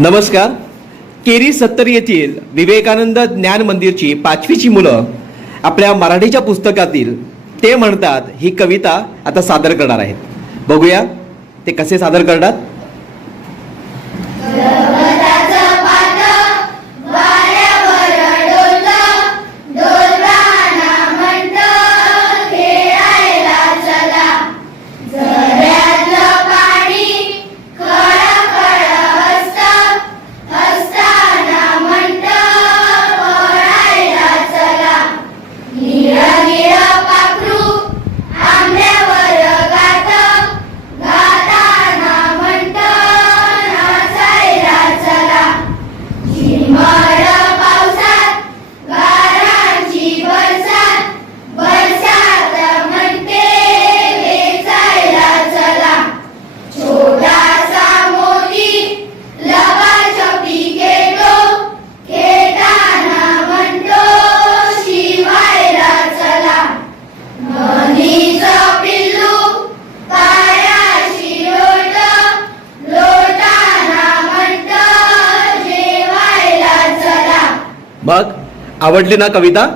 नमस्कार. केरी 70 येथील विवेकानंद ज्ञान मंदिरची 5वीची मुलं आपल्या मराठीच्या पुस्तकातील ते म्हणतात ही कविता आता सादर करणार आहेत. बघूया ते कसे सादर करतात. मग आवडली ना कविता.